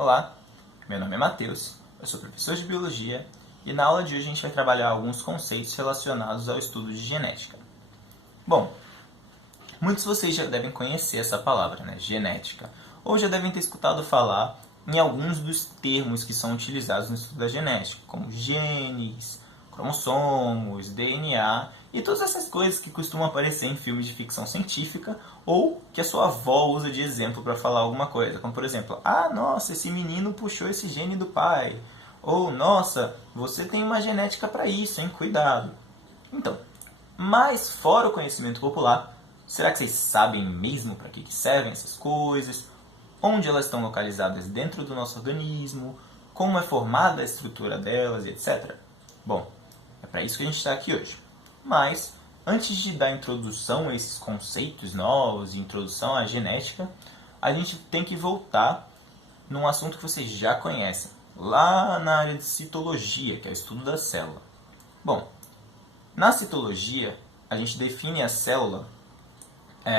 Olá, meu nome é Matheus, eu sou professor de Biologia e na aula de hoje a gente vai trabalhar alguns conceitos relacionados ao estudo de genética. Bom, muitos de vocês já devem conhecer essa palavra, né, genética, ou já devem ter escutado falar em alguns dos termos que são utilizados no estudo da genética, como genes, cromossomos, DNA e todas essas coisas que costumam aparecer em filmes de ficção científica ou que a sua avó usa de exemplo para falar alguma coisa, como por exemplo, ah, nossa, esse menino puxou esse gene do pai, ou nossa, você tem uma genética para isso, hein, cuidado. Então, mas fora o conhecimento popular, será que vocês sabem mesmo para que servem essas coisas? Onde elas estão localizadas dentro do nosso organismo? Como é formada a estrutura delas, etc. Bom, é para isso que a gente está aqui hoje. Mas, antes de dar introdução a esses conceitos novos, introdução à genética, a gente tem que voltar num assunto que vocês já conhecem, lá na área de citologia, que é o estudo da célula. Bom, na citologia, a gente define a célula,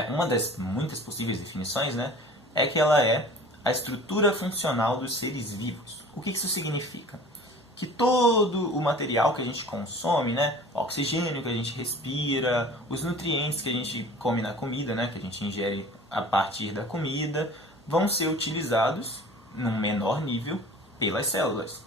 uma das muitas possíveis definições, né, é que ela é a estrutura funcional dos seres vivos. O que isso significa? Que todo o material que a gente consome, né, o oxigênio que a gente respira, os nutrientes que a gente come na comida, né, que a gente ingere a partir da comida, vão ser utilizados num menor nível pelas células.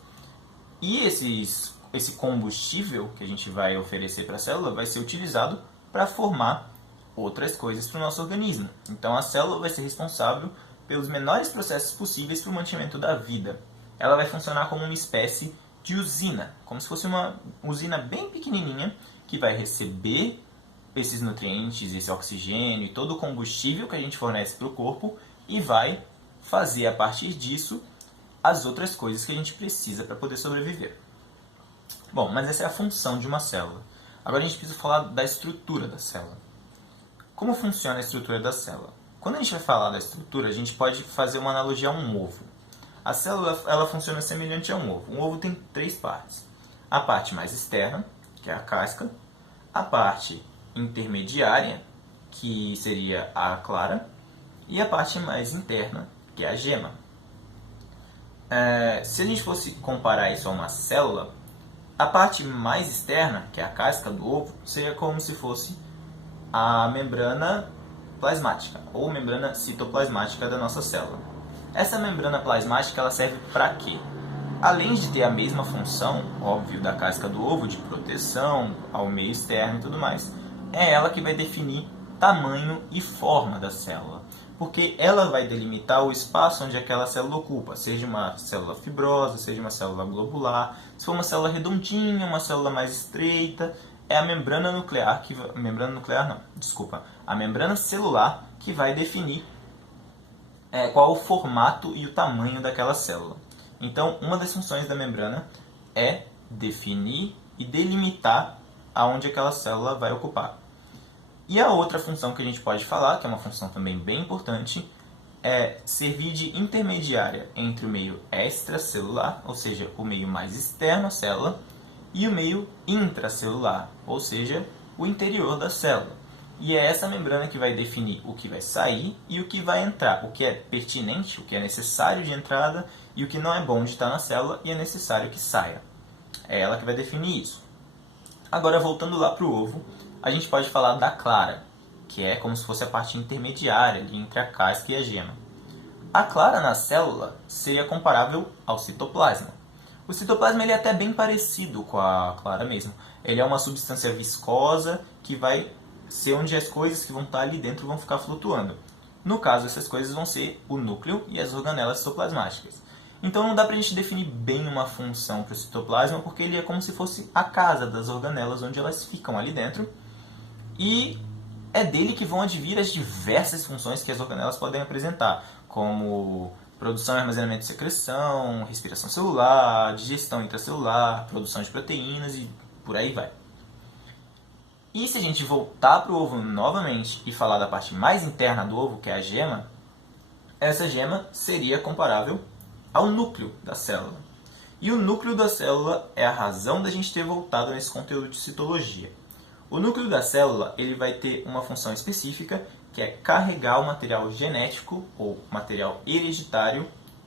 E esse combustível que a gente vai oferecer para a célula vai ser utilizado para formar outras coisas para o nosso organismo. Então a célula vai ser responsável pelos menores processos possíveis para o mantimento da vida. Ela vai funcionar como uma espécie de usina, como se fosse uma usina bem pequenininha que vai receber esses nutrientes, esse oxigênio e todo o combustível que a gente fornece para o corpo e vai fazer a partir disso as outras coisas que a gente precisa para poder sobreviver. Bom, mas essa é a função de uma célula. Agora a gente precisa falar da estrutura da célula. Como funciona a estrutura da célula? Quando a gente vai falar da estrutura, a gente pode fazer uma analogia a um ovo. A célula ela funciona semelhante a um ovo. Um ovo tem três partes. A parte mais externa, que é a casca. A parte intermediária, que seria a clara. E a parte mais interna, que é a gema. Se a gente fosse comparar isso a uma célula, a parte mais externa, que é a casca do ovo, seria como se fosse a membrana plasmática, ou membrana citoplasmática da nossa célula. Essa membrana plasmática ela serve para quê? Além de ter a mesma função, óbvio, da casca do ovo, de proteção ao meio externo e tudo mais, é ela que vai definir tamanho e forma da célula, porque ela vai delimitar o espaço onde aquela célula ocupa, seja uma célula fibrosa, seja uma célula globular, se for uma célula redondinha, uma célula mais estreita, é a membrana nuclear a membrana celular que vai definir qual o formato e o tamanho daquela célula. Então, uma das funções da membrana é definir e delimitar aonde aquela célula vai ocupar. E a outra função que a gente pode falar, que é uma função também bem importante, é servir de intermediária entre o meio extracelular, ou seja, o meio mais externo à célula, e o meio intracelular, ou seja, o interior da célula. E é essa membrana que vai definir o que vai sair e o que vai entrar, o que é pertinente, o que é necessário de entrada e o que não é bom de estar na célula e é necessário que saia. É ela que vai definir isso. Agora, voltando lá para o ovo, a gente pode falar da clara, que é como se fosse a parte intermediária ali entre a casca e a gema. A clara na célula seria comparável ao citoplasma. O citoplasma ele é até bem parecido com a clara mesmo. Ele é uma substância viscosa que vai ser onde as coisas que vão estar ali dentro vão ficar flutuando. No caso, essas coisas vão ser o núcleo e as organelas citoplasmáticas. Então não dá para a gente definir bem uma função para o citoplasma, porque ele é como se fosse a casa das organelas, onde elas ficam ali dentro. E é dele que vão advir as diversas funções que as organelas podem apresentar, como produção e armazenamento de secreção, respiração celular, digestão intracelular, produção de proteínas e por aí vai. E se a gente voltar para o ovo novamente e falar da parte mais interna do ovo, que é a gema, essa gema seria comparável ao núcleo da célula. E o núcleo da célula é a razão da gente ter voltado nesse conteúdo de citologia. O núcleo da célula ele vai ter uma função específica, que é carregar o material genético ou material hereditário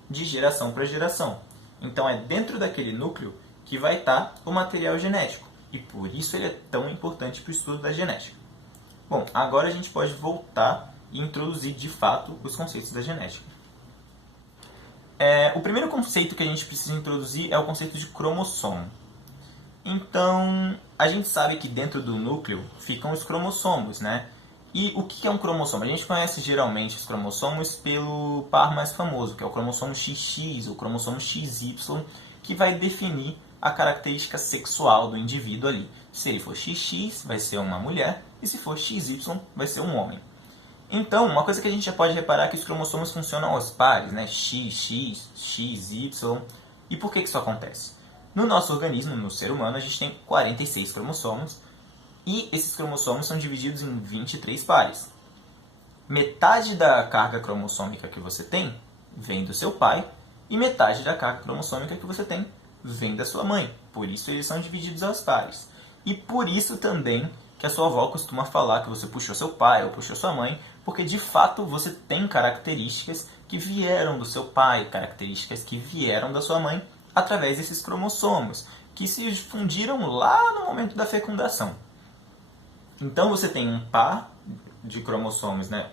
de geração para geração. Então é dentro daquele núcleo que vai estar o material genético. E por isso ele é tão importante para o estudo da genética. Bom, agora a gente pode voltar e introduzir de fato os conceitos da genética. O primeiro conceito que a gente precisa introduzir é o conceito de cromossomo. Então, a gente sabe que dentro do núcleo ficam os cromossomos, né? E o que é um cromossomo? A gente conhece geralmente os cromossomos pelo par mais famoso, que é o cromossomo XX ou cromossomo XY, que vai definir a característica sexual do indivíduo ali. Se ele for XX, vai ser uma mulher, e se for XY, vai ser um homem. Então, uma coisa que a gente já pode reparar é que os cromossomos funcionam aos pares, né? XX, XY. E por que isso acontece? No nosso organismo, no ser humano, a gente tem 46 cromossomos, e esses cromossomos são divididos em 23 pares. Metade da carga cromossômica que você tem vem do seu pai, e metade da carga cromossômica que você tem vem da sua mãe. Por isso eles são divididos aos pares. E por isso também que a sua avó costuma falar que você puxou seu pai ou puxou sua mãe, porque de fato você tem características que vieram do seu pai, características que vieram da sua mãe, através desses cromossomos, que se fundiram lá no momento da fecundação. Então você tem um par de cromossomos, né?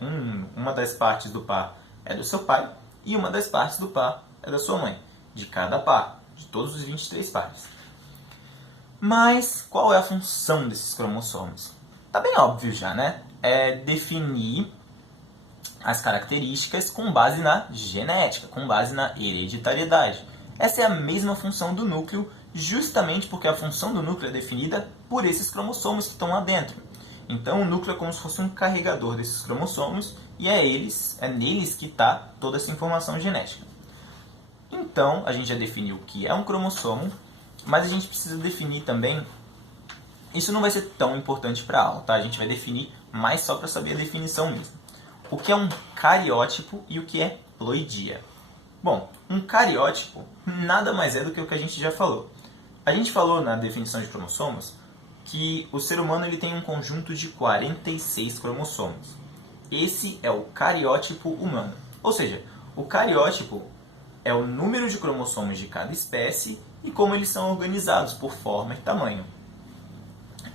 Uma das partes do par é do seu pai e uma das partes do par é da sua mãe, de cada par, de todos os 23 pares. Mas qual é a função desses cromossomos? Tá bem óbvio já, né? É definir as características com base na genética, com base na hereditariedade. Essa é a mesma função do núcleo, justamente porque a função do núcleo é definida por esses cromossomos que estão lá dentro. Então o núcleo é como se fosse um carregador desses cromossomos e é neles que está toda essa informação genética. Então a gente já definiu o que é um cromossomo, mas a gente precisa definir também. Isso não vai ser tão importante para a aula, tá? A gente vai definir mais só para saber a definição mesmo. O que é um cariótipo e o que é ploidia? Bom, um cariótipo nada mais é do que o que a gente já falou. A gente falou na definição de cromossomos que o ser humano ele tem um conjunto de 46 cromossomos. Esse é o cariótipo humano. Ou seja, o cariótipo é o número de cromossomos de cada espécie e como eles são organizados por forma e tamanho.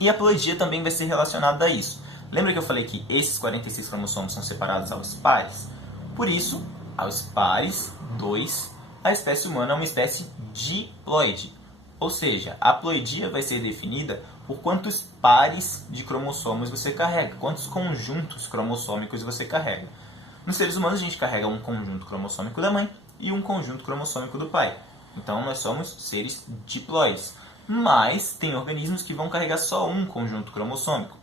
E a ploidia também vai ser relacionada a isso. Lembra que eu falei que esses 46 cromossomos são separados aos pares? Por isso, aos pares, 2, a espécie humana é uma espécie diploide. Ou seja, a ploidia vai ser definida por quantos pares de cromossomos você carrega, quantos conjuntos cromossômicos você carrega. Nos seres humanos, a gente carrega um conjunto cromossômico da mãe e um conjunto cromossômico do pai. Então, nós somos seres diploides. Mas tem organismos que vão carregar só um conjunto cromossômico.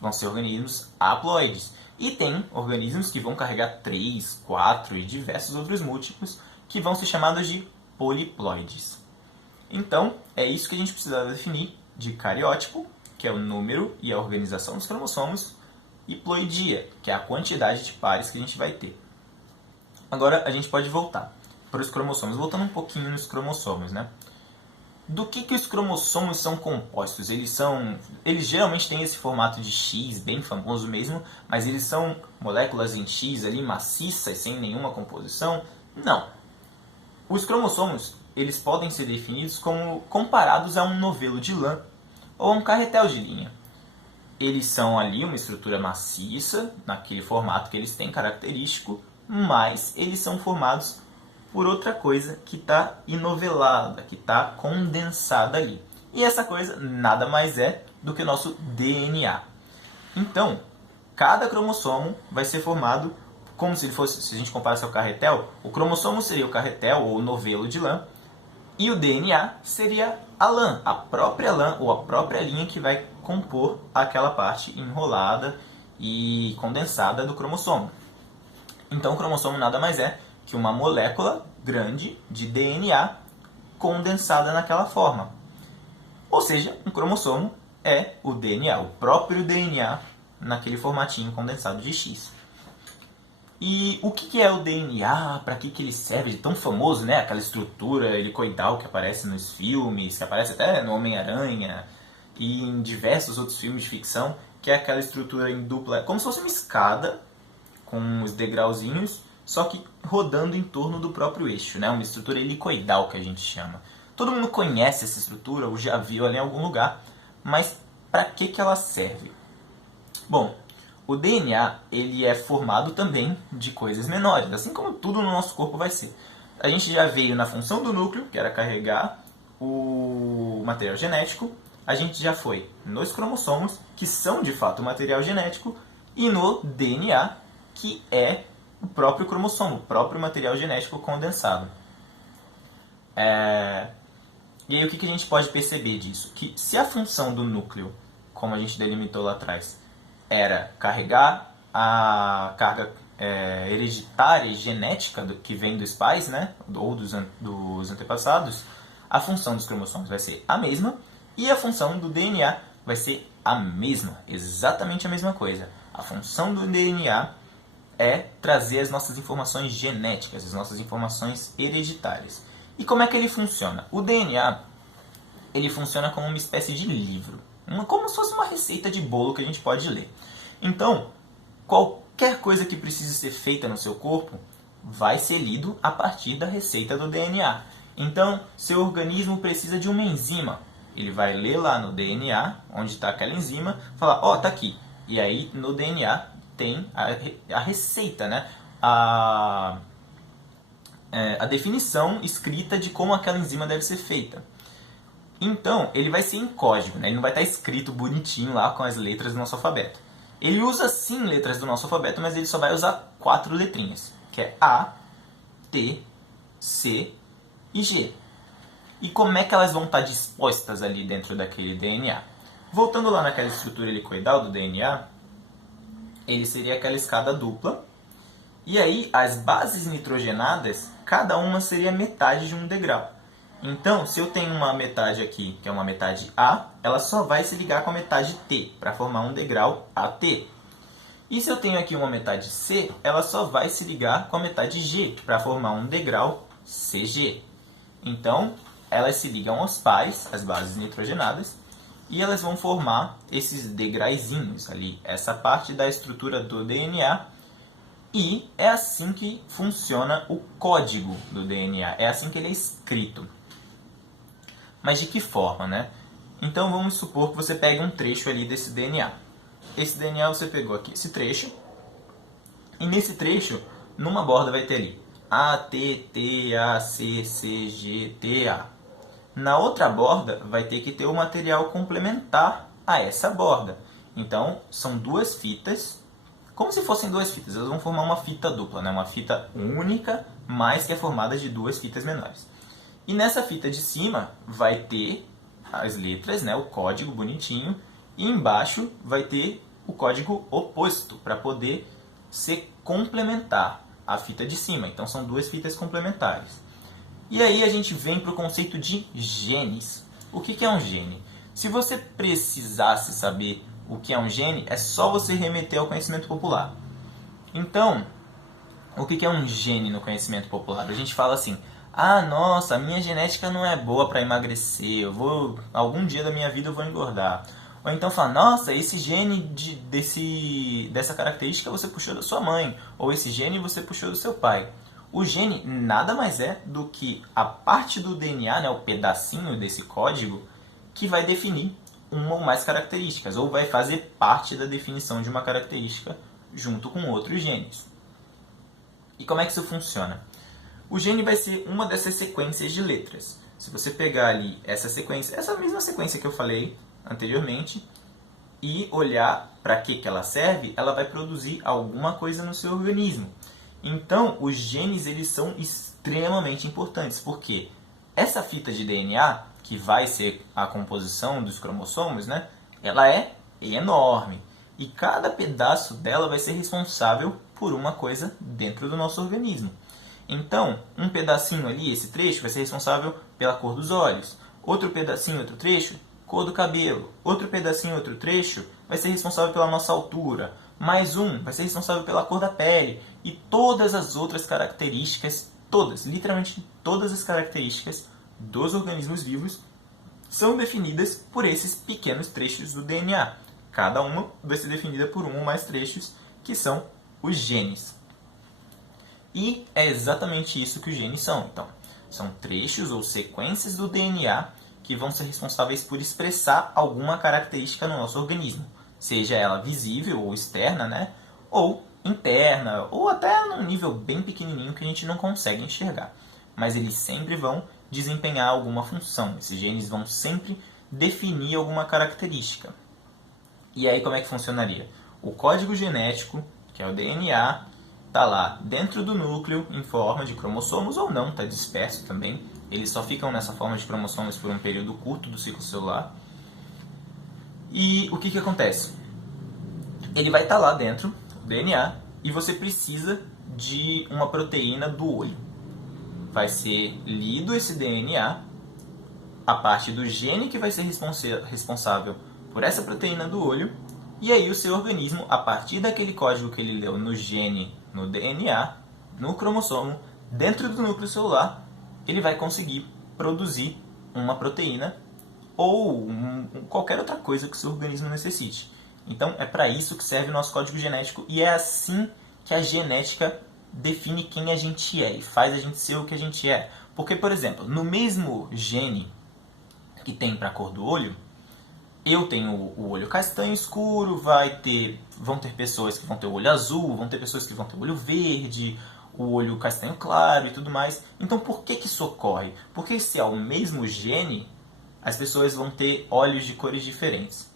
Vão ser organismos haploides. E tem organismos que vão carregar 3, 4 e diversos outros múltiplos, que vão ser chamados de poliploides. Então, é isso que a gente precisa definir de cariótipo, que é o número e a organização dos cromossomos, e ploidia, que é a quantidade de pares que a gente vai ter. Agora, a gente pode voltar para os cromossomos. Voltando um pouquinho nos cromossomos, né? Do que os cromossomos são compostos? Eles geralmente têm esse formato de X, bem famoso mesmo, mas eles são moléculas em X ali, maciças, sem nenhuma composição? Não. Os cromossomos, eles podem ser definidos como comparados a um novelo de lã ou a um carretel de linha. Eles são ali uma estrutura maciça, naquele formato que eles têm característico, mas eles são formados por outra coisa que está enovelada, que está condensada ali. E essa coisa nada mais é do que o nosso DNA. Então, cada cromossomo vai ser formado como se ele fosse, se a gente comparasse ao carretel, o cromossomo seria o carretel ou o novelo de lã, e o DNA seria a lã, a própria lã ou a própria linha que vai compor aquela parte enrolada e condensada do cromossomo. Então, o cromossomo nada mais é que uma molécula grande de DNA condensada naquela forma. Ou seja, um cromossomo é o DNA, o próprio DNA naquele formatinho condensado de X. E o que é o DNA? Para que ele serve? De tão famoso, né? Aquela estrutura helicoidal que aparece nos filmes, que aparece até no Homem-Aranha e em diversos outros filmes de ficção, que é aquela estrutura em dupla, como se fosse uma escada com os degrauzinhos, só que rodando em torno do próprio eixo, né? Uma estrutura helicoidal que a gente chama. Todo mundo conhece essa estrutura ou já viu ela em algum lugar, mas para que ela serve? Bom, o DNA ele é formado também de coisas menores, assim como tudo no nosso corpo vai ser. A gente já veio na função do núcleo, que era carregar o material genético. A gente já foi nos cromossomos, que são de fato o material genético, e no DNA, que é o próprio cromossomo, o próprio material genético condensado. E aí o que a gente pode perceber disso? Que se a função do núcleo, como a gente delimitou lá atrás, era carregar a carga hereditária e genética que vem dos pais, né, ou dos antepassados, a função dos cromossomos vai ser a mesma e a função do DNA vai ser a mesma, exatamente a mesma coisa. A função do DNA é trazer as nossas informações genéticas, as nossas informações hereditárias. E como é que ele funciona? O DNA ele funciona como uma espécie de livro, como se fosse uma receita de bolo que a gente pode ler. Então, qualquer coisa que precise ser feita no seu corpo vai ser lido a partir da receita do DNA. Então, seu organismo precisa de uma enzima. Ele vai ler lá no DNA, onde está aquela enzima, falar, ó, tá aqui. E aí, no DNA, tem a receita, né? A definição escrita de como aquela enzima deve ser feita. Então, ele vai ser em código, né? Ele não vai estar escrito bonitinho lá com as letras do nosso alfabeto. Ele usa sim letras do nosso alfabeto, mas ele só vai usar 4 letrinhas, que é A, T, C e G. E como é que elas vão estar dispostas ali dentro daquele DNA? Voltando lá naquela estrutura helicoidal do DNA, ele seria aquela escada dupla. E aí, as bases nitrogenadas, cada uma seria metade de um degrau. Então, se eu tenho uma metade aqui, que é uma metade A, ela só vai se ligar com a metade T, para formar um degrau AT. E se eu tenho aqui uma metade C, ela só vai se ligar com a metade G, para formar um degrau CG. Então, elas se ligam aos pais, as bases nitrogenadas, e elas vão formar esses degraizinhos ali, essa parte da estrutura do DNA. E é assim que funciona o código do DNA, é assim que ele é escrito. Mas de que forma, né? Então vamos supor que você pegue um trecho ali desse DNA. Esse DNA você pegou aqui esse trecho, e nesse trecho, numa borda vai ter ali A, T, T, A, C, C, G, T, A. Na outra borda vai ter que ter o material complementar a essa borda. Então são duas fitas, como se fossem duas fitas, elas vão formar uma fita dupla, né? Uma fita única, mas que é formada de duas fitas menores. E nessa fita de cima vai ter as letras, né, o código bonitinho, e embaixo vai ter o código oposto, para poder ser complementar a fita de cima. Então são duas fitas complementares. E aí a gente vem para o conceito de genes. O que é um gene? Se você precisasse saber o que é um gene, é só você remeter ao conhecimento popular. Então, o que é um gene no conhecimento popular? A gente fala assim, ah, nossa, a minha genética não é boa para emagrecer, algum dia da minha vida eu vou engordar. Ou então fala, nossa, esse gene dessa característica você puxou da sua mãe, ou esse gene você puxou do seu pai. O gene nada mais é do que a parte do DNA, né, o pedacinho desse código, que vai definir uma ou mais características, ou vai fazer parte da definição de uma característica junto com outros genes. E como é que isso funciona? O gene vai ser uma dessas sequências de letras. Se você pegar ali essa sequência, essa mesma sequência que eu falei anteriormente, e olhar para que ela serve, ela vai produzir alguma coisa no seu organismo. Então, os genes eles são extremamente importantes, porque essa fita de DNA, que vai ser a composição dos cromossomos, né, ela é enorme. E cada pedaço dela vai ser responsável por uma coisa dentro do nosso organismo. Então, um pedacinho ali, esse trecho, vai ser responsável pela cor dos olhos. Outro pedacinho, outro trecho, cor do cabelo. Outro pedacinho, outro trecho, vai ser responsável pela nossa altura. Mais um vai ser responsável pela cor da pele. E todas as outras características, todas, literalmente todas as características dos organismos vivos são definidas por esses pequenos trechos do DNA. Cada uma vai ser definida por um ou mais trechos, que são os genes. E é exatamente isso que os genes são. Então, são trechos ou sequências do DNA que vão ser responsáveis por expressar alguma característica no nosso organismo, seja ela visível ou externa, né? Ou interna, ou até num nível bem pequenininho que a gente não consegue enxergar. Mas eles sempre vão desempenhar alguma função. Esses genes vão sempre definir alguma característica. E aí como é que funcionaria? O código genético, que é o DNA, está lá dentro do núcleo em forma de cromossomos ou não, está disperso também. Eles só ficam nessa forma de cromossomos por um período curto do ciclo celular. E o que acontece? Ele vai estar lá dentro, o DNA, e você precisa de uma proteína do olho. Vai ser lido esse DNA, a parte do gene que vai ser responsável por essa proteína do olho, e aí o seu organismo, a partir daquele código que ele leu no gene, no DNA, no cromossomo, dentro do núcleo celular, ele vai conseguir produzir uma proteína ou qualquer outra coisa que o seu organismo necessite. Então é para isso que serve o nosso código genético e é assim que a genética define quem a gente é e faz a gente ser o que a gente é. Porque, por exemplo, no mesmo gene que tem para a cor do olho, eu tenho o olho castanho escuro, vão ter pessoas que vão ter o olho azul, vão ter pessoas que vão ter o olho verde, o olho castanho claro e tudo mais. Então por que isso ocorre? Porque se é o mesmo gene, as pessoas vão ter olhos de cores diferentes.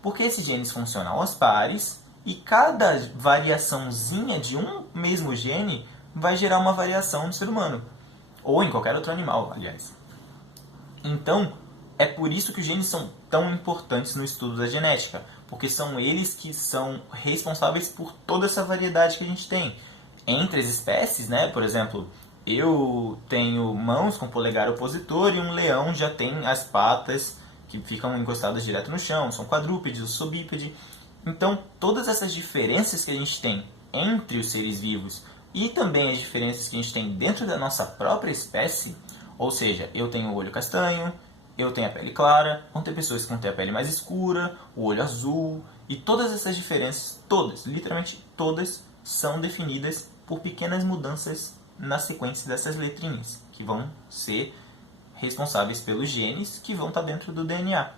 Porque esses genes funcionam aos pares e cada variaçãozinha de um mesmo gene vai gerar uma variação no ser humano. Ou em qualquer outro animal, aliás. Então, é por isso que os genes são tão importantes no estudo da genética, porque são eles que são responsáveis por toda essa variedade que a gente tem. Entre as espécies, né, por exemplo, eu tenho mãos com polegar opositor e um leão já tem as patas que ficam encostadas direto no chão, são quadrúpedes, eu sou bípede. Então, todas essas diferenças que a gente tem entre os seres vivos e também as diferenças que a gente tem dentro da nossa própria espécie, ou seja, eu tenho o olho castanho, eu tenho a pele clara, vão ter pessoas que vão ter a pele mais escura, o olho azul, e todas essas diferenças, todas, literalmente todas, são definidas por pequenas mudanças na sequência dessas letrinhas, que vão ser responsáveis pelos genes que vão estar dentro do DNA.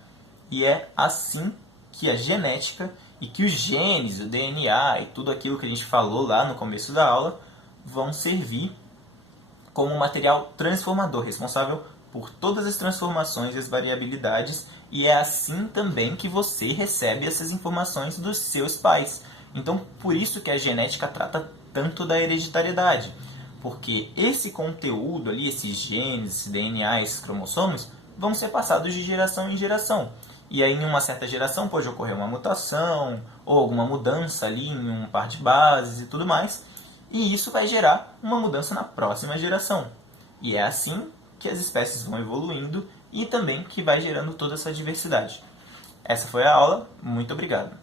E é assim que a genética e que os genes, o DNA e tudo aquilo que a gente falou lá no começo da aula vão servir como um material transformador, responsável por todas as transformações e as variabilidades, e é assim também que você recebe essas informações dos seus pais. Então, por isso que a genética trata tanto da hereditariedade, porque esse conteúdo ali, esses genes, esse DNA, esses cromossomos, vão ser passados de geração em geração. E aí, em uma certa geração, pode ocorrer uma mutação ou alguma mudança ali em um par de bases e tudo mais, e isso vai gerar uma mudança na próxima geração. E é assim que as espécies vão evoluindo e também que vai gerando toda essa diversidade. Essa foi a aula. Muito obrigado.